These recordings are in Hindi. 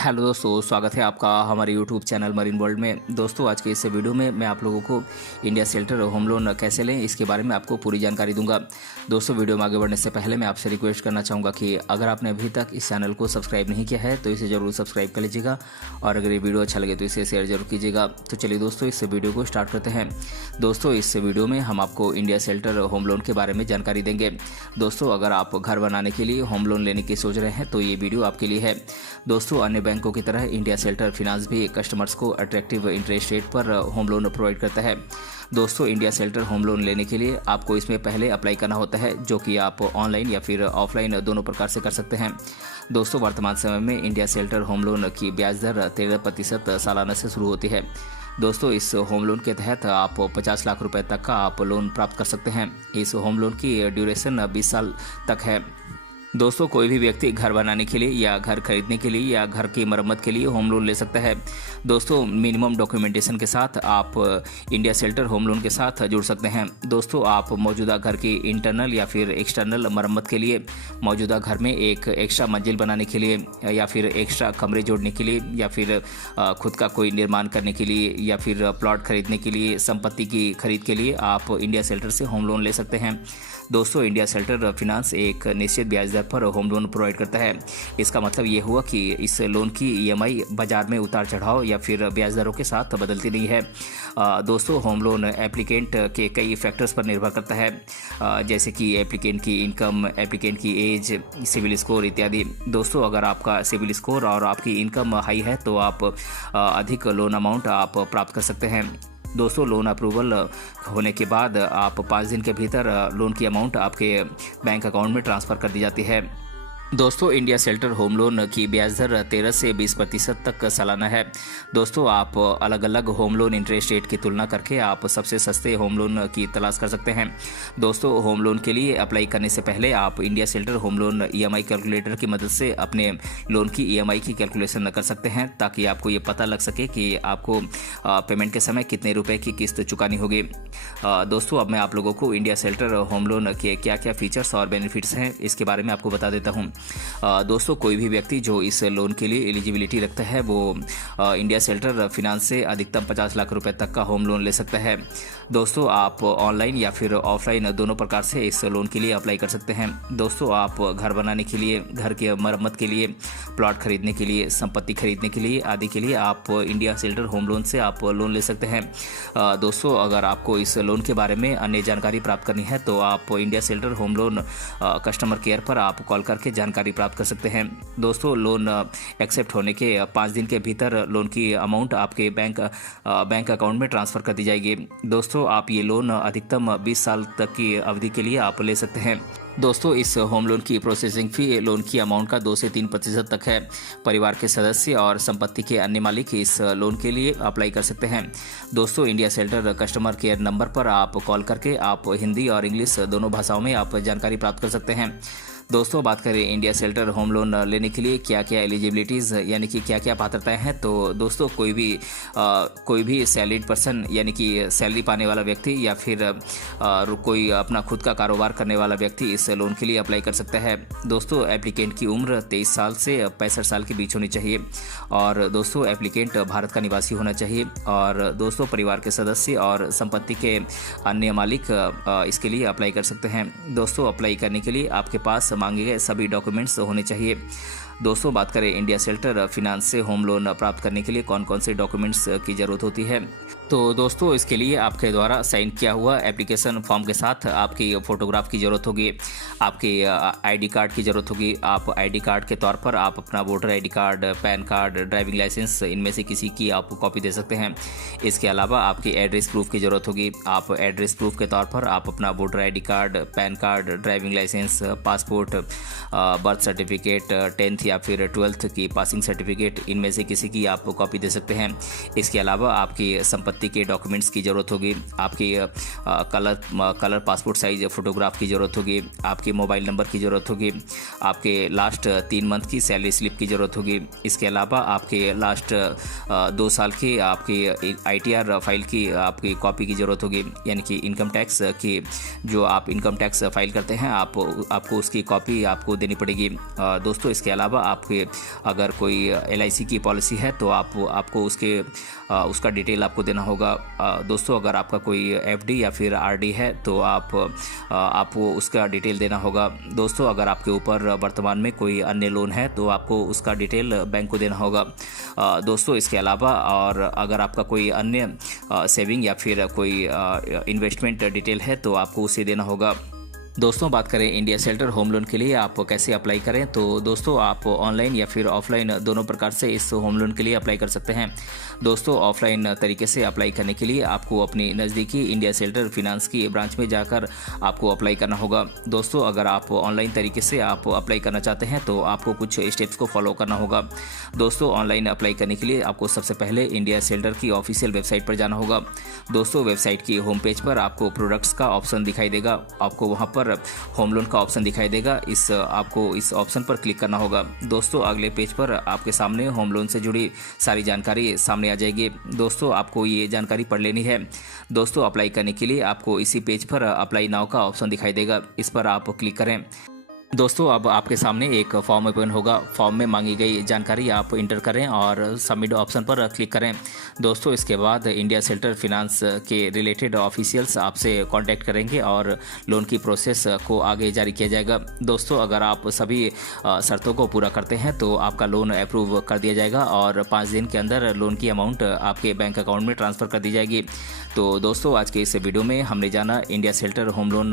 हेलो दोस्तों, स्वागत है आपका हमारे यूट्यूब चैनल मरीन वर्ल्ड में। दोस्तों, आज के इस वीडियो में मैं आप लोगों को इंडिया शेल्टर होम लोन कैसे लें इसके बारे में आपको पूरी जानकारी दूंगा। दोस्तों, वीडियो में आगे बढ़ने से पहले मैं आपसे रिक्वेस्ट करना चाहूँगा कि अगर आपने अभी तक इस चैनल को सब्सक्राइब नहीं किया है तो इसे ज़रूर सब्सक्राइब कर लीजिएगा और अगर ये वीडियो अच्छा लगे तो इसे शेयर जरूर कीजिएगा। तो चलिए दोस्तों, इस वीडियो को स्टार्ट करते हैं। दोस्तों, इस वीडियो में हम आपको इंडिया शेल्टर होम लोन के बारे में जानकारी देंगे। दोस्तों, अगर आप घर बनाने के लिए होम लोन लेने की सोच रहे हैं तो ये वीडियो आपके लिए है। दोस्तों, अन्य बैंकों की तरह इंडिया शेल्टर फाइनेंस भी कस्टमर्स को अट्रैक्टिव इंटरेस्ट रेट पर होम लोन प्रोवाइड करता है। दोस्तों, इंडिया शेल्टर होम लोन लेने के लिए आपको इसमें पहले अप्लाई करना होता है, जो कि आप ऑनलाइन या फिर ऑफलाइन दोनों प्रकार से कर सकते हैं। दोस्तों, वर्तमान समय में इंडिया शेल्टर होम लोन की ब्याज दर 13% सालाना से शुरू होती है। दोस्तों, इस होम लोन के तहत आप 50 लाख रुपए तक का आप लोन प्राप्त कर सकते हैं। इस होम लोन की ड्यूरेशन 20 साल तक है। दोस्तों, कोई भी व्यक्ति घर बनाने के लिए या घर खरीदने के लिए या घर की मरम्मत के लिए होम लोन ले सकता है। दोस्तों, मिनिमम डॉक्यूमेंटेशन के साथ आप इंडिया शेल्टर होम लोन के साथ जुड़ सकते हैं। दोस्तों, आप मौजूदा घर की इंटरनल या फिर एक्सटर्नल मरम्मत के लिए, मौजूदा घर में एक एक्स्ट्रा मंजिल बनाने के लिए या फिर एक्स्ट्रा कमरे जोड़ने के लिए या फिर खुद का कोई निर्माण करने के लिए या फिर प्लॉट खरीदने के लिए, संपत्ति की खरीद के लिए आप इंडिया शेल्टर से होम लोन ले सकते हैं। दोस्तों, इंडिया शेल्टर फाइनेंस एक निश्चित ब्याज दर पर होम लोन प्रोवाइड करता है। इसका मतलब ये हुआ कि इस लोन की ईएमआई बाजार में उतार चढ़ाव या फिर ब्याज दरों के साथ बदलती नहीं है। दोस्तों, होम लोन एप्लीकेंट के कई फैक्टर्स पर निर्भर करता है, जैसे कि एप्लीकेंट की इनकम, एप्लीकेंट की एज, सिविल स्कोर इत्यादि। दोस्तों, अगर आपका सिविल स्कोर और आपकी इनकम हाई है तो आप अधिक लोन अमाउंट आप प्राप्त कर सकते हैं। दोस्तों, लोन अप्रूवल होने के बाद आप 5 दिन के भीतर लोन की अमाउंट आपके बैंक अकाउंट में ट्रांसफ़र कर दी जाती है। दोस्तों, इंडिया शेल्टर होम लोन की ब्याज दर 13 से 20% तक सालाना है। दोस्तों, आप अलग अलग होम लोन इंटरेस्ट रेट की तुलना करके आप सबसे सस्ते होम लोन की तलाश कर सकते हैं। दोस्तों, होम लोन के लिए अप्लाई करने से पहले आप India shelter home loan EMI calculator की मदद से अपने लोन की ईएमआई की कैलकुलेशन कर सकते हैं, ताकि आपको ये पता लग सके कि आपको पेमेंट के समय कितने रुपए की किस्त चुकानी होगी। दोस्तों, अब मैं आप लोगों को इंडिया शेल्टर होम लोन के क्या क्या फीचर्स और बेनिफिट्स हैं इसके बारे में आपको बता देता हूँ। दोस्तों, कोई भी व्यक्ति जो इस लोन के लिए एलिजिबिलिटी रखता है वो इंडिया शेल्टर फाइनेंस से अधिकतम 50 लाख रुपए तक का होम लोन ले सकता है। दोस्तों, आप ऑनलाइन या फिर ऑफलाइन दोनों प्रकार से इस लोन के लिए अप्लाई कर सकते हैं। दोस्तों, आप घर बनाने के लिए, घर की मरम्मत के लिए, प्लॉट खरीदने के लिए, संपत्ति खरीदने के लिए आदि के लिए आप इंडिया शेल्टर होम लोन से आप लोन ले सकते हैं। दोस्तों, अगर आपको इस लोन के बारे में अन्य जानकारी प्राप्त करनी है तो आप India shelter home loan customer care पर आप कॉल करके जानकारी प्राप्त कर सकते हैं। दोस्तों, लोन एक्सेप्ट होने के 5 दिन के भीतर लोन की अमाउंट आपके बैंक अकाउंट में ट्रांसफ़र कर दी जाएगी। दोस्तों, आप ये लोन अधिकतम 20 साल तक की अवधि के लिए आप ले सकते हैं। दोस्तों, इस होम लोन की प्रोसेसिंग फ़ी लोन की अमाउंट का 2 से 3% तक है। परिवार के सदस्य और संपत्ति के अन्य मालिक इस लोन के लिए अप्लाई कर सकते हैं। दोस्तों, India shelter customer care number पर आप कॉल करके आप हिंदी और इंग्लिश दोनों भाषाओं में आप जानकारी प्राप्त कर सकते हैं। दोस्तों, बात करें इंडिया शेल्टर होम लोन लेने के लिए क्या क्या एलिजिबिलिटीज़ यानी कि क्या क्या पात्रताएं हैं, तो दोस्तों कोई भी सैलरीड पर्सन यानी कि सैलरी पाने वाला व्यक्ति या फिर कोई अपना खुद का कारोबार करने वाला व्यक्ति इस लोन के लिए अप्लाई कर सकता है। दोस्तों, एप्लीकेंट की उम्र 23 साल से 65 साल के बीच होनी चाहिए और दोस्तों एप्लीकेंट भारत का निवासी होना चाहिए और दोस्तों परिवार के सदस्य और संपत्ति के अन्य मालिक इसके लिए अप्लाई कर सकते हैं। दोस्तों, अप्लाई करने के लिए आपके पास मांगे गए सभी डॉक्यूमेंट्स होने चाहिए। दोस्तों, बात करें इंडिया शेल्टर फाइनेंस से होम लोन प्राप्त करने के लिए कौन कौन से डॉक्यूमेंट्स की ज़रूरत होती है, तो दोस्तों इसके लिए आपके द्वारा साइन किया हुआ एप्लीकेशन फॉर्म के साथ आपकी फ़ोटोग्राफ की ज़रूरत होगी, आपके आईडी कार्ड की ज़रूरत होगी। आप आईडी कार्ड के तौर पर आप अपना voter ID card, PAN card, driving licence इनमें से किसी की आप कॉपी दे सकते हैं। इसके अलावा आपकी एड्रेस प्रूफ की ज़रूरत होगी। आप एड्रेस प्रूफ के तौर पर आप अपना voter ID card, PAN card, driving licence, passport, birth certificate, 10th या फिर 12th की पासिंग सर्टिफिकेट इनमें से किसी की आप कॉपी दे सकते हैं। इसके अलावा आपकी संपत्ति के डॉक्यूमेंट्स की ज़रूरत होगी, आपकी कलर पासपोर्ट साइज फ़ोटोग्राफ की ज़रूरत होगी, आपके मोबाइल नंबर की ज़रूरत होगी, आपके लास्ट 3 मंथ की सैलरी स्लिप की ज़रूरत होगी। इसके अलावा आपके लास्ट 2 साल की आपकी ITR फाइल की आपकी कॉपी की ज़रूरत होगी, यानी कि इनकम टैक्स की जो आप इनकम टैक्स फाइल करते हैं आपको उसकी कॉपी आपको देनी पड़ेगी। दोस्तों, इसके अलावा अलावा आपके अगर कोई LIC की पॉलिसी है तो आपको उसका डिटेल आपको देना होगा। दोस्तों अगर आपका कोई FD या फिर RD है तो आपको उसका डिटेल देना होगा। दोस्तों अगर आपके ऊपर वर्तमान में कोई अन्य लोन है तो आपको उसका डिटेल बैंक को देना होगा। दोस्तों इसके अलावा और अगर आपका कोई अन्य सेविंग या फिर कोई इन्वेस्टमेंट डिटेल है तो आपको उसे देना होगा। दोस्तों बात करें इंडिया शेल्टर होम लोन के लिए आप कैसे अप्लाई करें, तो दोस्तों आप ऑनलाइन या फिर ऑफलाइन दोनों प्रकार से इस होम लोन के लिए अप्लाई कर सकते हैं। दोस्तों ऑफलाइन तरीके से अप्लाई करने के लिए आपको अपनी नज़दीकी इंडिया शेल्टर फिनांस की ब्रांच में जाकर आपको अप्लाई करना होगा। दोस्तों अगर आप ऑनलाइन तरीके से आप अप्लाई करना चाहते हैं तो आपको कुछ स्टेप्स को फॉलो करना होगा। दोस्तों ऑनलाइन अप्लाई करने के लिए आपको सबसे पहले इंडिया शेल्टर की ऑफिशियल वेबसाइट पर जाना होगा। दोस्तों वेबसाइट की होम पेज पर आपको प्रोडक्ट्स का ऑप्शन दिखाई देगा, आपको वहाँ पर होम लोन का ऑप्शन दिखाई देगा। आपको इस ऑप्शन पर क्लिक करना होगा। दोस्तों अगले पेज पर आपके सामने होम लोन से जुड़ी सारी जानकारी सामने आ जाएगी। दोस्तों आपको ये जानकारी पढ़ लेनी है। दोस्तों अप्लाई करने के लिए आपको इसी पेज पर अप्लाई नाउ का ऑप्शन दिखाई देगा, इस पर आप क्लिक करें। दोस्तों अब आपके सामने एक फॉर्म ओपन होगा। फॉर्म में मांगी गई जानकारी आप इंटर करें और सबमिट ऑप्शन पर क्लिक करें। दोस्तों इसके बाद इंडिया शेल्टर फिनांस के रिलेटेड ऑफिशियल्स आपसे कांटेक्ट करेंगे और लोन की प्रोसेस को आगे जारी किया जाएगा। दोस्तों अगर आप सभी शर्तों को पूरा करते हैं तो आपका लोन अप्रूव कर दिया जाएगा और 5 दिन के अंदर लोन की अमाउंट आपके बैंक अकाउंट में ट्रांसफ़र कर दी जाएगी। तो दोस्तों आज के इस वीडियो में हमने जाना इंडिया शेल्टर होम लोन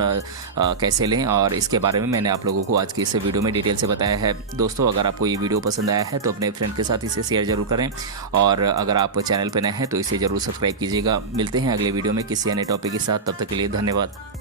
कैसे लें और इसके बारे में मैंने आप लोगों को आज की इस वीडियो में डिटेल से बताया है। दोस्तों अगर आपको ये वीडियो पसंद आया है तो अपने फ्रेंड के साथ इसे शेयर जरूर करें और अगर आप चैनल पर नए हैं तो इसे जरूर सब्सक्राइब कीजिएगा। मिलते हैं अगले वीडियो में किसी अन्य टॉपिक के साथ, तब तक के लिए धन्यवाद।